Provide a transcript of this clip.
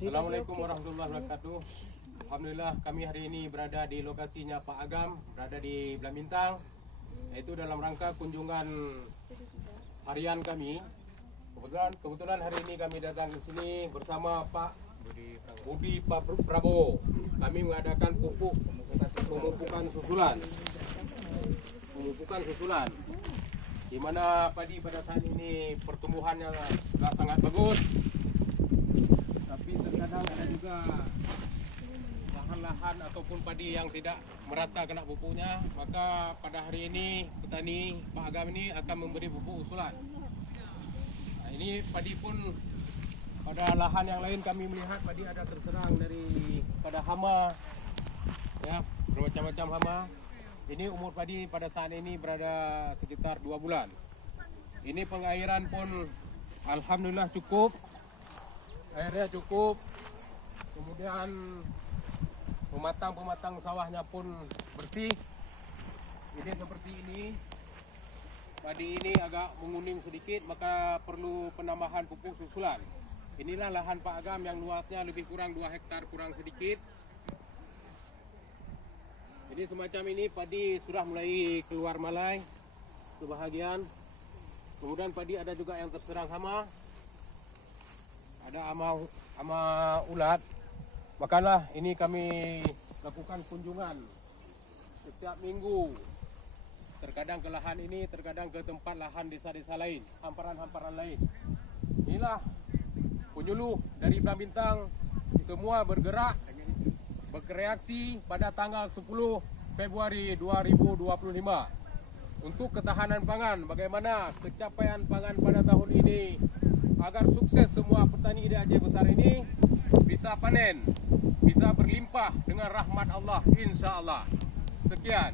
Assalamualaikum warahmatullahi wabarakatuh. Alhamdulillah kami hari ini berada di lokasinya Pak Agam, berada di Blambintang. Yaitu dalam rangka kunjungan harian kami. Kebetulan hari ini kami datang ke sini bersama Pak Budi Pak Prabowo. Kami mengadakan pemupukan susulan. Di mana padi pada saat ini pertumbuhannya sudah sangat bagus, tapi terkadang ada juga lahan-lahan ataupun padi yang tidak merata kena pupuknya. Maka pada hari ini petani Pak Agam ini akan memberi pupuk usulan. Nah, ini padi pun pada lahan yang lain kami melihat padi ada terserang pada hama, ya, bermacam-macam hama. Ini umur padi pada saat ini berada sekitar 2 bulan. Ini pengairan pun alhamdulillah cukup. Airnya cukup. Kemudian pematang sawahnya pun bersih. Ini seperti ini. Padi ini agak menguning sedikit, maka perlu penambahan pupuk susulan. Inilah lahan Pak Agam yang luasnya lebih kurang 2 hektar kurang sedikit. Jadi semacam ini padi sudah mulai keluar malai sebahagian. Kemudian padi ada juga yang terserang hama. Ada hama ulat. Makalah ini kami lakukan kunjungan setiap minggu. Terkadang ke lahan ini, terkadang ke tempat lahan desa-desa lain, hamparan-hamparan lain. Inilah penyuluh dari Blambintang, semua berkreasi pada tanggal 10 Februari 2025 untuk ketahanan pangan. Bagaimana pencapaian pangan pada tahun ini agar sukses semua petani di Aceh Besar ini bisa panen, bisa berlimpah dengan rahmat Allah, insya Allah. Sekian.